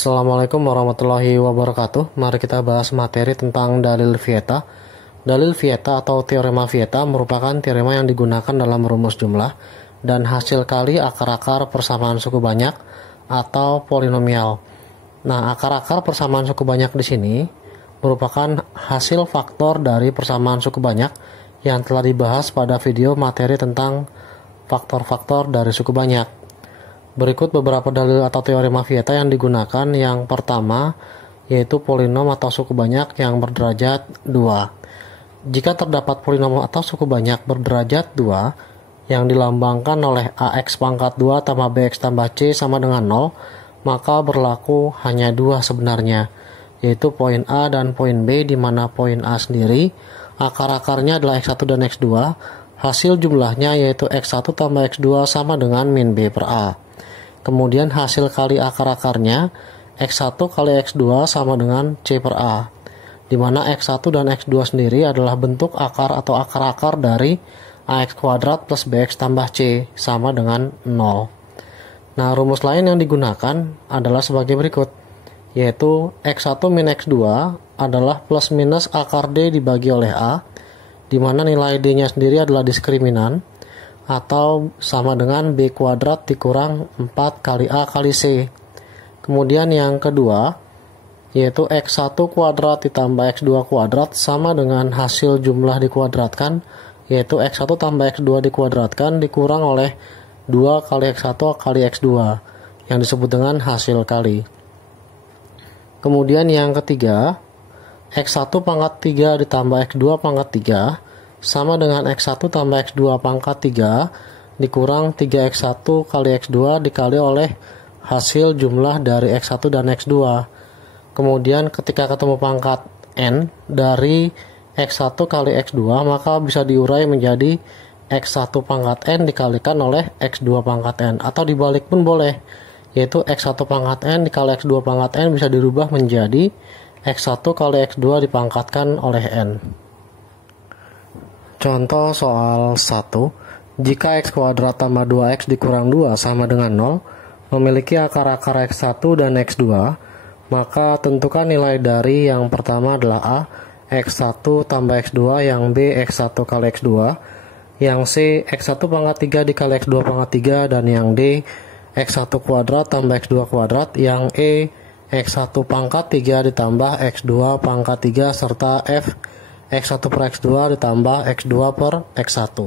Assalamualaikum warahmatullahi wabarakatuh. Mari kita bahas materi tentang dalil Vieta. Dalil Vieta atau teorema Vieta merupakan teorema yang digunakan dalam rumus jumlah dan hasil kali akar-akar persamaan suku banyak atau polinomial. Nah, akar-akar persamaan suku banyak di sini merupakan hasil faktor dari persamaan suku banyak yang telah dibahas pada video materi tentang faktor-faktor dari suku banyak. Berikut beberapa dalil atau teorema Vieta yang digunakan. Yang pertama yaitu polinom atau suku banyak yang berderajat 2. Jika terdapat polinom atau suku banyak berderajat 2 yang dilambangkan oleh AX pangkat 2 tambah BX tambah C sama dengan 0, maka berlaku hanya dua sebenarnya, yaitu poin A dan poin B, di mana poin A sendiri akar-akarnya adalah X1 dan X2, hasil jumlahnya yaitu X1 tambah X2 sama dengan min B per A. Kemudian hasil kali akar-akarnya X1 kali X2 sama dengan C per A, di mana X1 dan X2 sendiri adalah bentuk akar atau akar-akar dari AX kuadrat plus BX tambah C sama dengan 0. Nah, rumus lain yang digunakan adalah sebagai berikut, yaitu X1 min X2 adalah plus minus akar D dibagi oleh A, di mana nilai D-nya sendiri adalah diskriminan, atau sama dengan B kuadrat dikurang 4 kali A kali C. Kemudian yang kedua, yaitu X1 kuadrat ditambah X2 kuadrat sama dengan hasil jumlah dikuadratkan, yaitu X1 tambah X2 dikuadratkan dikurang oleh 2 kali X1 kali X2, yang disebut dengan hasil kali. Kemudian yang ketiga, X1 pangkat 3 ditambah X2 pangkat 3 sama dengan X1 tambah X2 pangkat 3 dikurang 3X1 kali X2 dikali oleh hasil jumlah dari X1 dan X2. Kemudian ketika ketemu pangkat N dari X1 kali X2, maka bisa diurai menjadi X1 pangkat N dikalikan oleh X2 pangkat N, atau dibalik pun boleh, yaitu X1 pangkat N dikali X2 pangkat N bisa dirubah menjadi X1 kali X2 dipangkatkan oleh N. Contoh soal 1. Jika X kuadrat tambah 2X dikurang 2 sama dengan 0 memiliki akar-akar X1 dan X2, maka tentukan nilai dari yang pertama adalah A, X1 tambah X2, yang B, X1 kali X2, yang C, X1 pangkat 3 dikali X2 pangkat 3, dan yang D, X1 kuadrat tambah X2 kuadrat, yang E, X1 pangkat 3 ditambah X2 pangkat 3, serta F, X1 per X2 ditambah X2 per X1.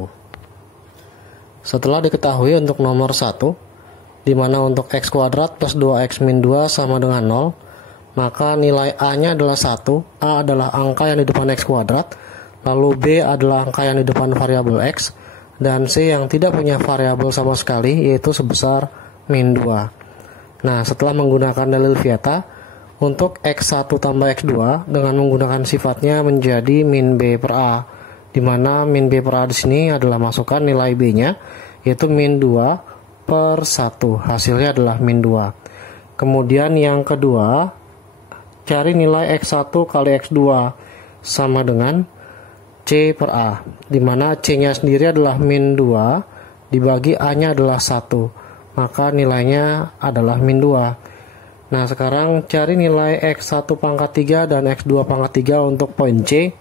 Setelah diketahui untuk nomor 1, di mana untuk X kuadrat plus 2X min 2 sama dengan 0, maka nilai A-nya adalah 1, A adalah angka yang di depan X kuadrat, lalu B adalah angka yang di depan variabel X, dan C yang tidak punya variabel sama sekali, yaitu sebesar min 2. Nah, setelah menggunakan dalil Vieta, untuk X1 tambah X2 dengan menggunakan sifatnya menjadi min B per A, di mana min B per A di sini adalah masukkan nilai B-nya, yaitu min 2 per 1, hasilnya adalah min 2. Kemudian yang kedua, cari nilai X1 kali X2 sama dengan C per A, di mana C-nya sendiri adalah min 2 dibagi A-nya adalah 1, maka nilainya adalah min 2. Nah, sekarang cari nilai X1 pangkat 3 dan X2 pangkat 3 untuk poin C,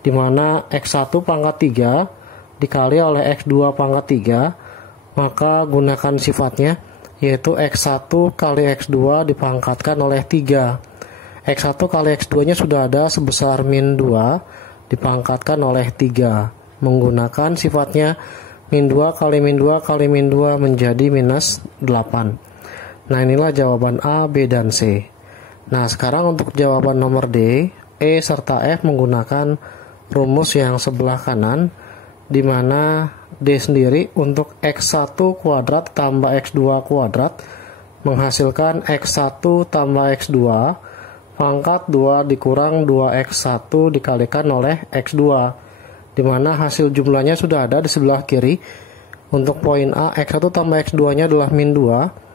di mana X1 pangkat 3 dikali oleh X2 pangkat 3, maka gunakan sifatnya, yaitu X1 kali X2 dipangkatkan oleh 3. X1 kali X2 nya sudah ada sebesar min 2 dipangkatkan oleh 3, menggunakan sifatnya min 2 kali min 2 kali min 2 menjadi minus 8. Nah, inilah jawaban A, B, dan C. Nah, sekarang untuk jawaban nomor D, E serta F menggunakan rumus yang sebelah kanan, di mana D sendiri untuk X1 kuadrat tambah X2 kuadrat menghasilkan X1 tambah X2 pangkat 2 dikurang 2X1 dikalikan oleh X2, di mana hasil jumlahnya sudah ada di sebelah kiri. Untuk poin A, X1 tambah X2 nya adalah min 2,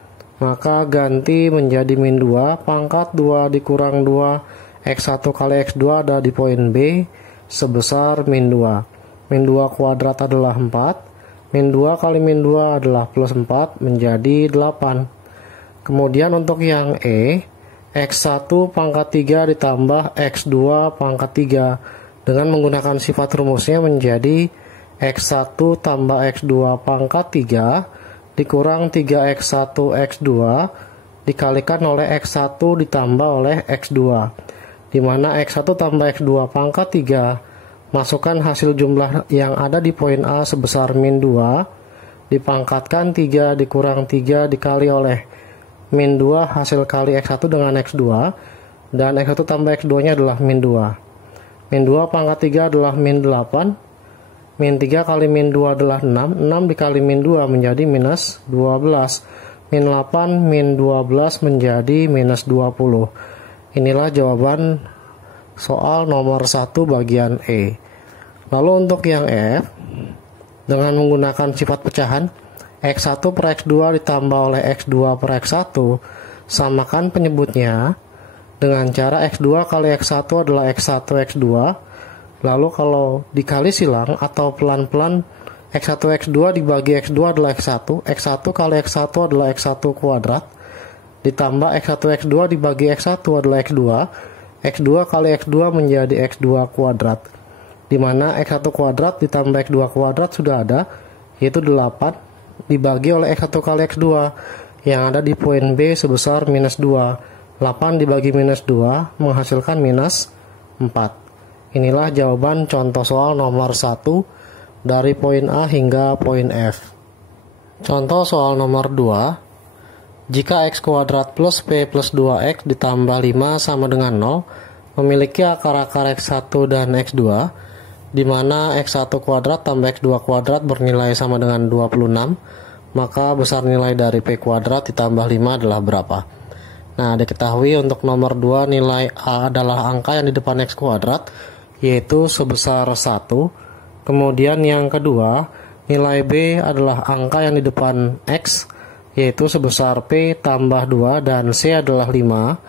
maka ganti menjadi min 2 pangkat 2 dikurang 2 X1 kali X2 ada di poin B sebesar min 2. Min 2 kuadrat adalah 4, min 2 kali min 2 adalah plus 4 menjadi 8. Kemudian untuk yang E, X1 pangkat 3 ditambah X2 pangkat 3 dengan menggunakan sifat rumusnya menjadi X1 tambah X2 pangkat 3 dikurang 3X1 X2 dikalikan oleh X1 ditambah oleh X2, dimana X1 tambah X2 pangkat 3 masukkan hasil jumlah yang ada di poin A sebesar min 2 dipangkatkan 3 dikurang 3 dikali oleh min 2 hasil kali X1 dengan X2, dan X1 tambah X2 nya adalah min 2. Min 2 pangkat 3 adalah min 8, min 3 kali min 2 adalah 6, 6 dikali min 2 menjadi minus 12, min 8 min 12 menjadi minus 20. Inilah jawaban soal nomor 1 bagian E. Lalu untuk yang F, dengan menggunakan sifat pecahan, X1 per X2 ditambah oleh X2 per X1 samakan penyebutnya dengan cara X2 kali X1 adalah X1 X2, lalu kalau dikali silang atau pelan-pelan X1 X2 dibagi X2 adalah X1, X1 kali X1 adalah X1 kuadrat ditambah X1 X2 dibagi X1 adalah X2, X2 kali X2 menjadi X2 kuadrat, dimana X1 kuadrat ditambah X2 kuadrat sudah ada, yaitu 8 dibagi oleh X1 kali X2 yang ada di poin B sebesar minus 2. 8 dibagi minus 2 menghasilkan minus 4. Inilah jawaban contoh soal nomor 1 dari poin A hingga poin F. Contoh soal nomor 2. Jika X kuadrat plus P plus 2X ditambah 5 sama dengan 0 memiliki akar-akar X1 dan X2, di mana X1 kuadrat tambah X2 kuadrat bernilai sama dengan 26, maka besar nilai dari P kuadrat ditambah 5 adalah berapa? Nah, diketahui untuk nomor 2 nilai A adalah angka yang di depan X kuadrat, yaitu sebesar 1. Kemudian yang kedua, nilai B adalah angka yang di depan X, yaitu sebesar P tambah 2, dan C adalah 5,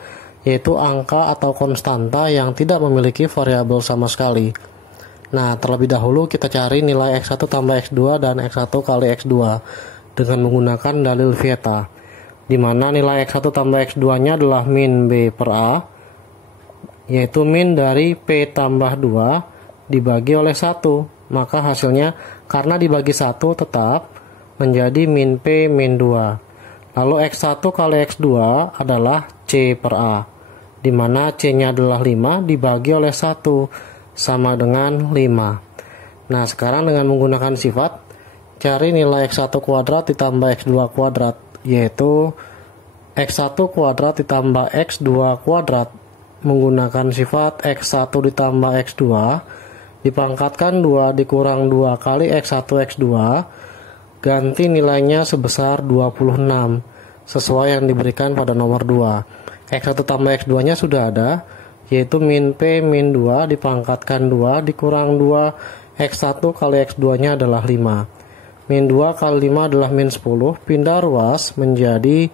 yaitu angka atau konstanta yang tidak memiliki variabel sama sekali. Nah, terlebih dahulu kita cari nilai X1 tambah X2 dan X1 kali X2 dengan menggunakan dalil Vieta, di mana nilai X1 tambah X2 nya adalah min B per A, yaitu min dari P tambah 2 dibagi oleh 1, maka hasilnya karena dibagi 1 tetap menjadi min P min 2. Lalu X1 kali X2 adalah C per A, di mana C nya adalah 5 dibagi oleh 1 sama dengan 5. Nah, sekarang dengan menggunakan sifat, cari nilai X1 kuadrat ditambah X2 kuadrat, yaitu X1 kuadrat ditambah X2 kuadrat menggunakan sifat X1 ditambah X2 dipangkatkan 2 dikurang 2 kali X1 X2, ganti nilainya sebesar 26 sesuai yang diberikan pada nomor 2. X1 tambah X2 nya sudah ada, yaitu min P min 2 dipangkatkan 2 dikurang 2 X1 kali X2 nya adalah 5. Min 2 kali 5 adalah min 10, pindah ruas menjadi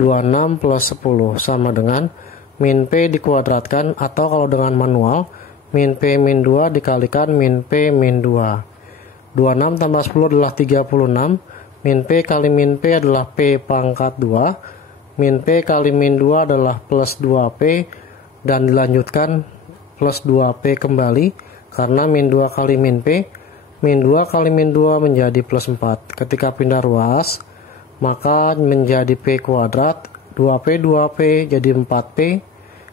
26 plus 10 sama dengan min P dikuadratkan, atau kalau dengan manual min P min 2 dikalikan min P min 2. 26 tambah 10 adalah 36, min P kali min P adalah P pangkat 2, min P kali min 2 adalah plus 2P, dan dilanjutkan plus 2P kembali karena min 2 kali min P, min 2 kali min 2 menjadi plus 4. Ketika pindah ruas maka menjadi P kuadrat, 2P 2P jadi 4P,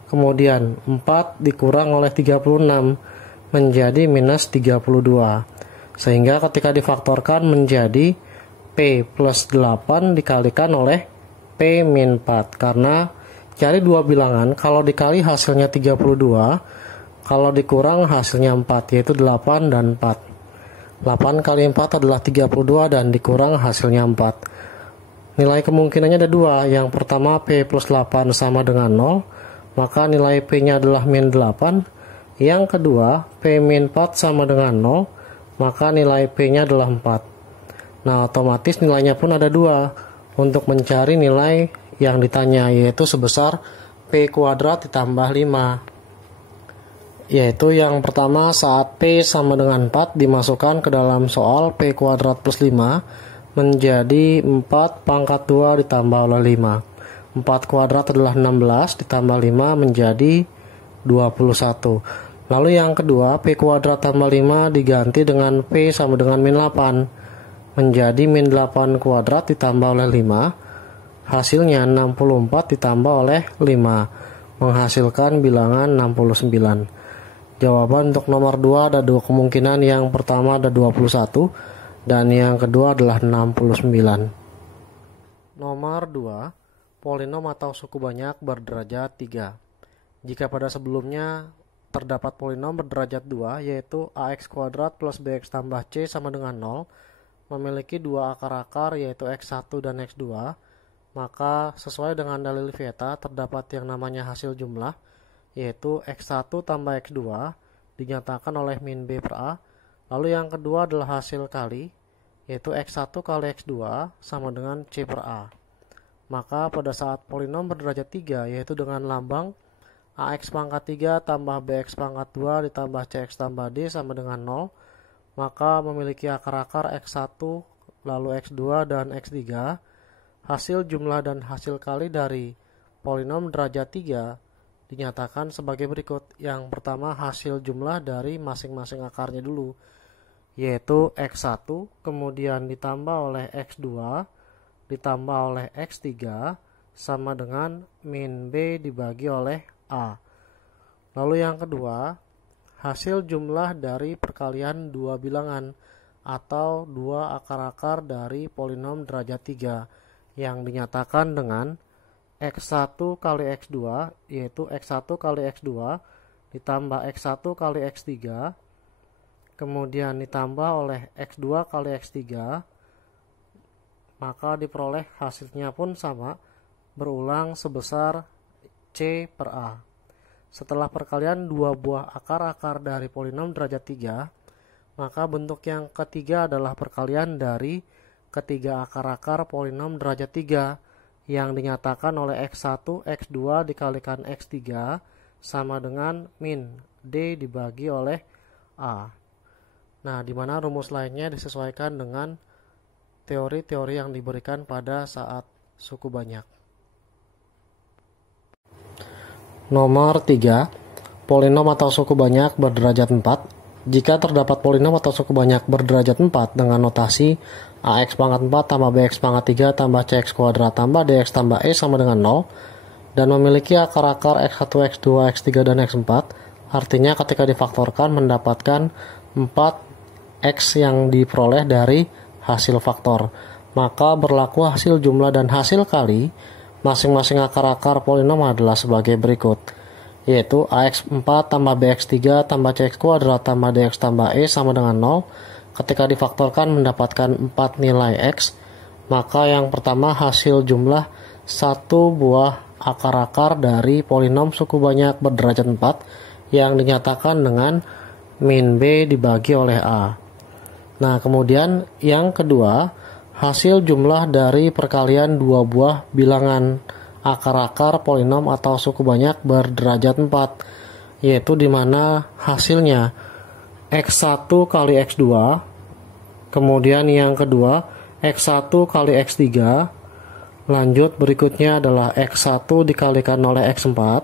kemudian 4 dikurang oleh 36 menjadi minus 32, sehingga ketika difaktorkan menjadi P plus 8 dikalikan oleh P min 4, karena cari dua bilangan, kalau dikali hasilnya 32, kalau dikurang hasilnya 4, yaitu 8 dan 4. 8 kali 4 adalah 32 dan dikurang hasilnya 4. Nilai kemungkinannya ada dua. Yang pertama P plus 8 sama dengan 0, maka nilai P nya adalah min 8. Yang kedua P min 4 sama dengan 0, maka nilai P nya adalah 4. Nah, otomatis nilainya pun ada dua untuk mencari nilai yang ditanya, yaitu sebesar P kuadrat ditambah 5. Yaitu yang pertama saat P sama dengan 4 dimasukkan ke dalam soal P kuadrat plus 5 menjadi 4 pangkat 2 ditambah oleh 5. 4 kuadrat adalah 16 ditambah 5 menjadi 21. Lalu yang kedua, P kuadrat tambah 5 diganti dengan P sama dengan min 8 menjadi min 8 kuadrat ditambah oleh 5. Hasilnya 64 ditambah oleh 5 menghasilkan bilangan 69. Jawaban untuk nomor 2 ada dua kemungkinan. Yang pertama ada 21 dan yang kedua adalah 69. Nomor 2, polinom atau suku banyak berderajat 3. Jika pada sebelumnya terdapat polinom berderajat 2 yaitu ax kuadrat plus bx tambah c sama dengan 0 memiliki dua akar-akar yaitu x1 dan x2, maka sesuai dengan dalil Vieta terdapat yang namanya hasil jumlah yaitu x1 tambah x2 dinyatakan oleh min b per a. Lalu yang kedua adalah hasil kali yaitu x1 kali x2 sama dengan c per a. Maka pada saat polinom berderajat 3 yaitu dengan lambang ax pangkat 3 tambah bx pangkat 2 ditambah cx tambah d sama dengan 0, maka memiliki akar-akar x1 lalu x2 dan x3. Hasil jumlah dan hasil kali dari polinom derajat 3 dinyatakan sebagai berikut. Yang pertama hasil jumlah dari masing-masing akarnya dulu yaitu x1 kemudian ditambah oleh x2 ditambah oleh x3 sama dengan min b dibagi oleh a. Lalu yang kedua, hasil jumlah dari perkalian dua bilangan atau dua akar-akar dari polinom derajat 3 yang dinyatakan dengan x1 kali x2 yaitu x1 kali x2 ditambah x1 kali x3 kemudian ditambah oleh x2 kali x3, maka diperoleh hasilnya pun sama berulang sebesar c per a. Setelah perkalian dua buah akar-akar dari polinom derajat 3, maka bentuk yang ketiga adalah perkalian dari ketiga akar-akar polinom derajat 3 yang dinyatakan oleh x1 x2 dikalikan x3 sama dengan min d dibagi oleh a. Nah, di mana rumus lainnya disesuaikan dengan teori-teori yang diberikan pada saat suku banyak. Nomor 3, polinom atau suku banyak berderajat 4. Jika terdapat polinom atau suku banyak berderajat 4 dengan notasi ax pangkat 4 tambah bx pangkat 3 tambah cx kuadrat tambah dx tambah e sama dengan 0 dan memiliki akar-akar x1, x2, x3, dan x4, artinya ketika difaktorkan mendapatkan 4x yang diperoleh dari hasil faktor, maka berlaku hasil jumlah dan hasil kali masing-masing akar-akar polinom adalah sebagai berikut, yaitu ax4 tambah bx3 tambah cx kuadrat tambah dx tambah e sama dengan 0. Ketika difaktorkan mendapatkan 4 nilai x, maka yang pertama hasil jumlah satu buah akar-akar dari polinom suku banyak berderajat 4 yang dinyatakan dengan min b dibagi oleh a. Nah, kemudian yang kedua, hasil jumlah dari perkalian dua buah bilangan akar-akar polinom atau suku banyak berderajat 4, yaitu di mana hasilnya x1 kali x2, kemudian yang kedua x1 kali x3, lanjut berikutnya adalah x1 dikalikan oleh x4,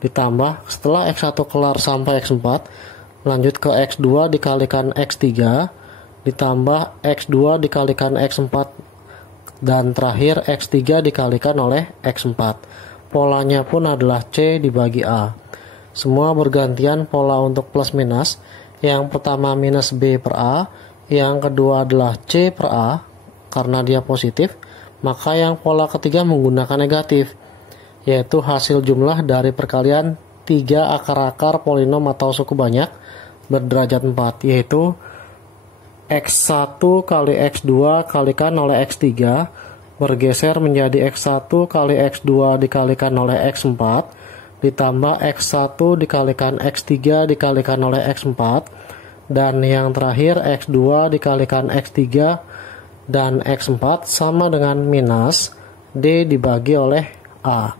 ditambah setelah x1 kelar sampai x4, lanjut ke x2 dikalikan x3, ditambah x2 dikalikan x4, dan terakhir x3 dikalikan oleh x4. Polanya pun adalah C dibagi A. Semua bergantian pola untuk plus minus. Yang pertama minus B per A, yang kedua adalah C per A karena dia positif, maka yang pola ketiga menggunakan negatif, yaitu hasil jumlah dari perkalian 3 akar-akar polinom atau suku banyak berderajat 4, yaitu x1 kali x2 kalikan oleh x3 bergeser menjadi x1 kali x2 dikalikan oleh x4 ditambah x1 dikalikan x3 dikalikan oleh x4, dan yang terakhir x2 dikalikan x3 dan x4 sama dengan minus d dibagi oleh a.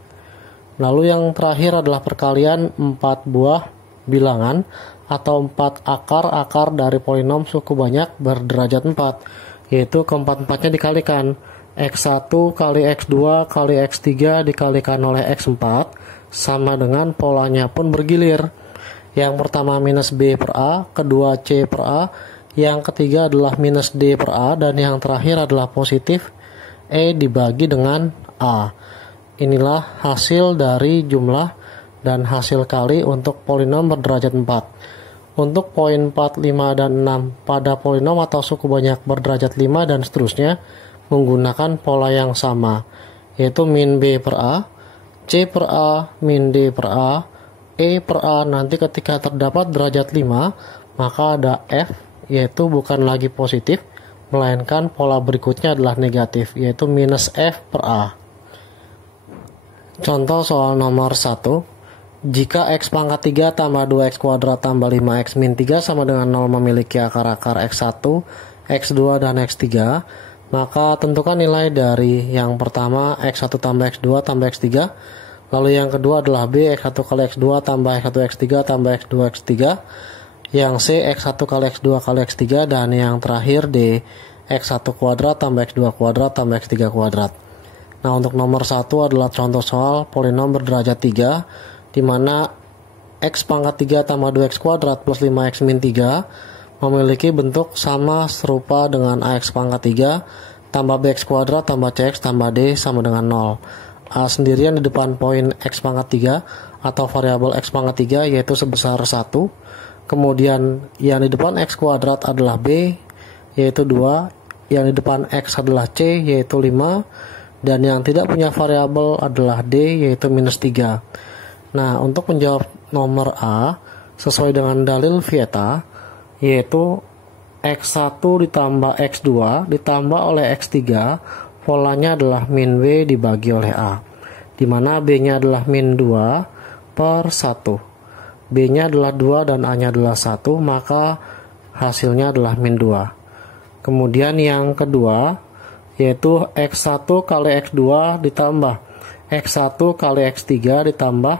Lalu yang terakhir adalah perkalian 4 buah bilangan atau 4 akar-akar dari polinom suku banyak berderajat 4, yaitu keempat-empatnya dikalikan. X1 kali X2 kali X3 dikalikan oleh X4 sama dengan polanya pun bergilir. Yang pertama minus B per A, kedua C per A, yang ketiga adalah minus D per A, dan yang terakhir adalah positif E dibagi dengan A. Inilah hasil dari jumlah dan hasil kali untuk polinom berderajat 4. Untuk poin 4, 5, dan 6 pada polinom atau suku banyak berderajat 5 dan seterusnya menggunakan pola yang sama, yaitu min B per A, C per A, min D per A, E per A. Nanti ketika terdapat derajat 5, maka ada F, yaitu bukan lagi positif, melainkan pola berikutnya adalah negatif, yaitu minus F per A. Contoh soal nomor 1. Jika X pangkat 3 tambah 2X kuadrat tambah 5X min 3 sama dengan 0 memiliki akar-akar X1, X2, dan X3, maka tentukan nilai dari yang pertama X1 tambah X2 tambah X3, lalu yang kedua adalah B, X1 kali X2 tambah X1 X3 tambah X2 X3, yang C, X1 kali X2 kali X3, dan yang terakhir D, X1 kuadrat tambah X2 kuadrat tambah X3 kuadrat. Nah, untuk nomor 1 adalah contoh soal polinom berderajat 3, di mana X pangkat 3 tambah 2X kuadrat plus 5X min 3 memiliki bentuk sama serupa dengan AX pangkat 3 tambah BX kuadrat tambah CX tambah D sama dengan 0. A sendirian di depan poin X pangkat 3 atau variabel X pangkat 3 yaitu sebesar 1. Kemudian yang di depan X kuadrat adalah B yaitu 2. Yang di depan X adalah C yaitu 5. Dan yang tidak punya variabel adalah D yaitu minus 3. Nah, untuk menjawab nomor A sesuai dengan dalil Vieta, yaitu X1 ditambah X2 ditambah oleh X3, polanya adalah min W dibagi oleh A, di mana B-nya adalah min 2 per 1. B-nya adalah 2 dan A-nya adalah 1, maka hasilnya adalah min 2. Kemudian yang kedua, yaitu X1 kali X2 ditambah X1 kali X3 ditambah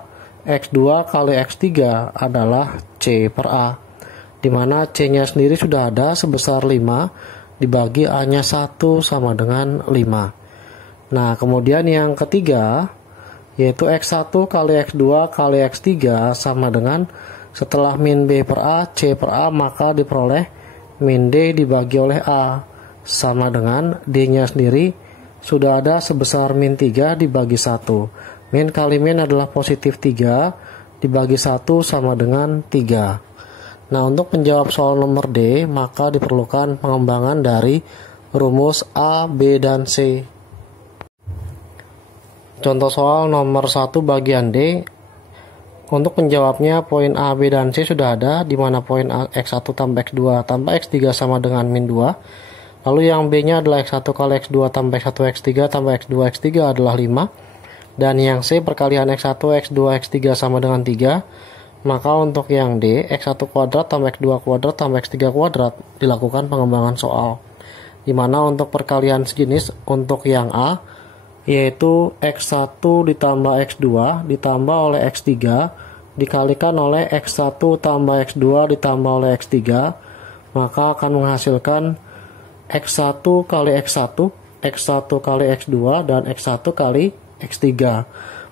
X2 kali X3 adalah C per A, di mana C-nya sendiri sudah ada sebesar 5 dibagi A-nya 1 sama dengan 5. Nah, kemudian yang ketiga, yaitu X1 kali X2 kali X3 sama dengan setelah min B per A, C per A, maka diperoleh min D dibagi oleh A, sama dengan D-nya sendiri sudah ada sebesar min 3 dibagi 1. Min kali min adalah positif 3 dibagi 1 sama dengan 3. Nah, untuk menjawab soal nomor D, maka diperlukan pengembangan dari rumus A, B, dan C. Contoh soal nomor 1 bagian D. Untuk menjawabnya, poin A, B, dan C sudah ada, di mana poin X1 tambah X2 tambah X3 sama dengan min 2. Lalu yang B-nya adalah X1 kali X2 tambah X1 X3 tambah X2 X3 adalah 5. Dan yang C perkalian X1 X2 X3 sama dengan 3. Maka untuk yang D, X1 kuadrat tambah X2 kuadrat tambah X3 kuadrat dilakukan pengembangan soal. Di mana untuk perkalian sejenis untuk yang A, yaitu X1 ditambah X2 ditambah oleh X3 dikalikan oleh X1 tambah X2 ditambah oleh X3, maka akan menghasilkan X1 kali X1, X1 kali X2, dan X1 kali X3.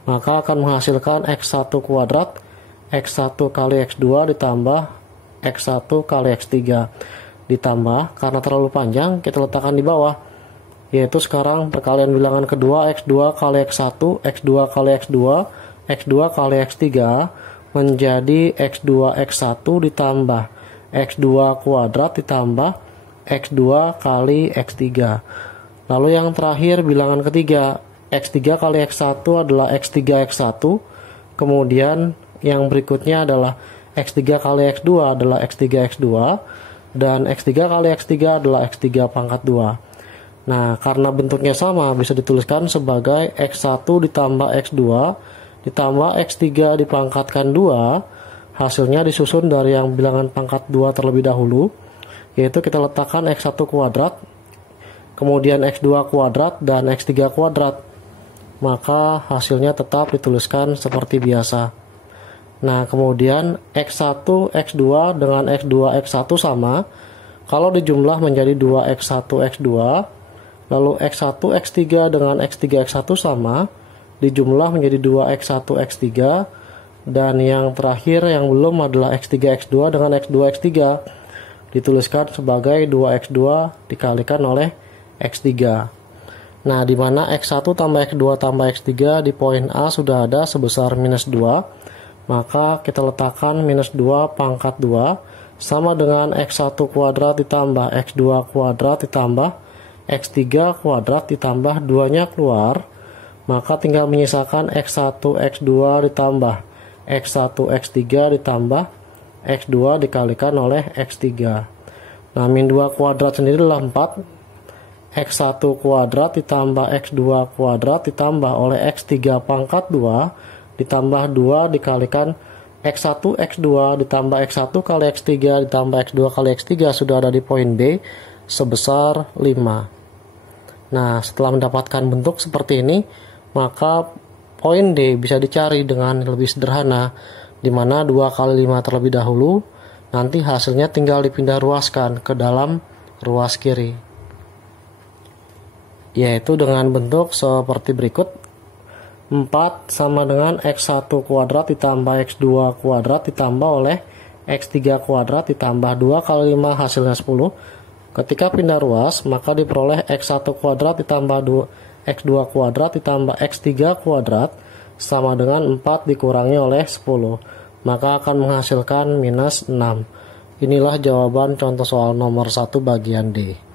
Maka akan menghasilkan X1 kuadrat, X1 kali X2 ditambah X1 kali X3. Ditambah, karena terlalu panjang, kita letakkan di bawah. Yaitu sekarang perkalian bilangan kedua, X2 kali X1, X2 kali X2, X2 kali X3, menjadi X2 X1 ditambah X2 kuadrat ditambah X2 kali X3. Lalu yang terakhir bilangan ketiga, X3 kali X1 adalah X3 X1. Kemudian yang berikutnya adalah X3 kali X2 adalah X3 X2. Dan X3 kali X3 adalah X3 pangkat 2. Nah, karena bentuknya sama, bisa dituliskan sebagai X1 ditambah X2 ditambah X3 dipangkatkan 2. Hasilnya disusun dari yang bilangan pangkat 2 terlebih dahulu, yaitu kita letakkan X1 kuadrat, kemudian X2 kuadrat, dan X3 kuadrat. Maka hasilnya tetap dituliskan seperti biasa. Nah, kemudian X1, X2 dengan X2, X1 sama. Kalau dijumlah menjadi 2X1, X2, Lalu X1, X3 dengan X3, X1 sama, dijumlah menjadi 2X1, X3, dan yang terakhir yang belum adalah X3, X2 dengan X2, X3, dituliskan sebagai 2X2 dikalikan oleh X3. Nah, di mana X1 tambah X2 tambah X3 di poin A sudah ada sebesar minus 2, maka kita letakkan minus 2 pangkat 2 sama dengan X1 kuadrat ditambah X2 kuadrat ditambah X3 kuadrat ditambah 2-nya keluar, maka tinggal menyisakan X1 X2 ditambah X1 X3 ditambah X2 dikalikan oleh X3. Nah, min 2 kuadrat sendiri adalah 4, X1 kuadrat ditambah X2 kuadrat ditambah oleh X3 pangkat 2 ditambah 2 dikalikan X1 X2 ditambah X1 kali X3 ditambah X2 kali X3 sudah ada di poin B sebesar 5. Nah, setelah mendapatkan bentuk seperti ini, maka poin D bisa dicari dengan lebih sederhana, di mana 2 kali 5 terlebih dahulu, nanti hasilnya tinggal dipindah ruaskan ke dalam ruas kiri, yaitu dengan bentuk seperti berikut. 4 sama dengan X1 kuadrat ditambah X2 kuadrat ditambah oleh X3 kuadrat ditambah 2 kali 5 hasilnya 10. Ketika pindah ruas, maka diperoleh X1 kuadrat ditambah X2 kuadrat ditambah X3 kuadrat sama dengan 4 dikurangi oleh 10. Maka akan menghasilkan minus 6. Inilah jawaban contoh soal nomor 1 bagian D.